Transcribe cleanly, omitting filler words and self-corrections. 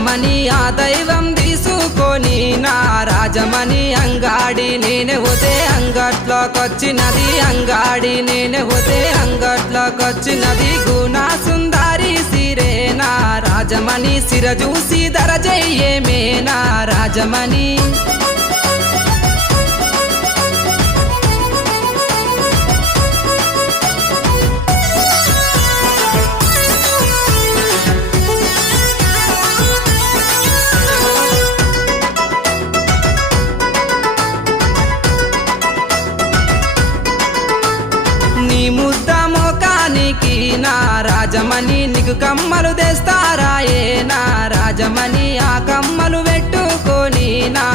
రాజమణి ఆ దైవం తీసుకొని నా రాజమణి అంగాడి నేనే పోతే అంగట్లోకొచ్చినది అంగాడి నేనే పోతే అంగట్లోకొచ్చినది గుణ సుందరి సిరే నా రాజమణి సిర చూసి దరజయ్యేమే నా రాజమణి నీ ముద్ద మోకానికి నా రాజమణి నీకు కమ్మలు తెస్తారాయే నా రాజమణి ఆ కమ్మలు పెట్టుకొని నా